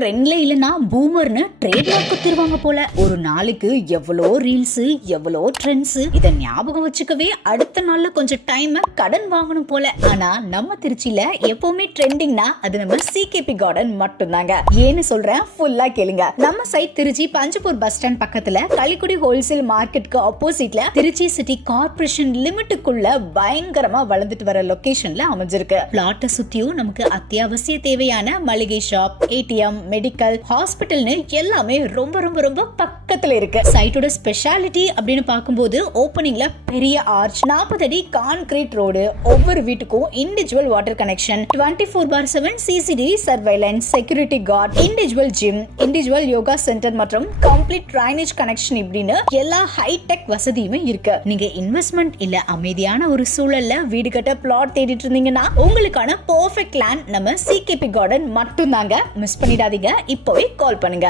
ட்ரெண்ட்ல இல்லனா பூமர்னு ட்ரேட்மார்க் குத்திருவாங்க போல. ஒரு நாளுக்கு எவ்வளோ ரீல்ஸ், எவ்வளோ ட்ரெண்ட்ஸ். இத ஞாபகம் வச்சுக்கவே அடுத்த நாள்ல கொஞ்சம் டைம் கடன் வாங்கணும் போல. ஆனா நம்ம திருச்சியில எப்பவுமே ட்ரெண்டிங்னா அது நம்ம சிகேபி கார்டன் மட்டும்தாங்க. ஏன்னு சொல்றேன், ஃபுல்லா கேளுங்க. நம்ம side Trichy Panjappur bus stand பக்கத்துல களிக்குடி ஹோல்சேல் மார்க்கெட்க்கு ஆப்போசிட்ல திருச்சி சிட்டி கார்ப்பரேஷன் லிமிட்டுக்குள்ள பயங்கரமா வளர்ந்துட்டு வர லொகேஷன்ல அமைஞ்சிருக்கு. பிளாட்டை சுத்தியும் நமக்கு அத்தியாவசிய தேவையான மளிகை ஷாப், ஏடிஎம், மெடிக்கல், ஹாஸ்பிட்டல்னு எல்லாமே ரொம்ப ரொம்ப ரொம்ப பக்கத்துல இருக்கு. சைட்டோட ஸ்பெஷாலிட்டி அப்படின்னு பார்க்கும்போது ஓபனிங்ல பெரிய ஆர்ச், 40 அடி கான்கிரீட் ரோடு, ஒவ்வொரு வீட்டுக்கும் individual water connection, 24/7 CCTV surveillance, security guard, individual gym, individual yoga centre மற்றும் கம்ப்ளீட் ட்ரைனேஜ் கனெக்ஷன் இப்படின்னு எல்லா ஹைடெக் வசதியுமே இருக்கு. நீங்க இன்வெஸ்ட்மெண்ட் இல்ல அமைதியான ஒரு சூழல்ல வீடு கட்ட பிளாட் தேடிட்டு இருந்தீங்கன்னா உங்களுக்கான பெர்ஃபெக்ட் லேண்ட் நம்ம சிகேபி கார்டன் மட்டும் தாங்க. மிஸ் பண்ணிடாதீங்க. இப்போவே கால் பண்ணுங்க.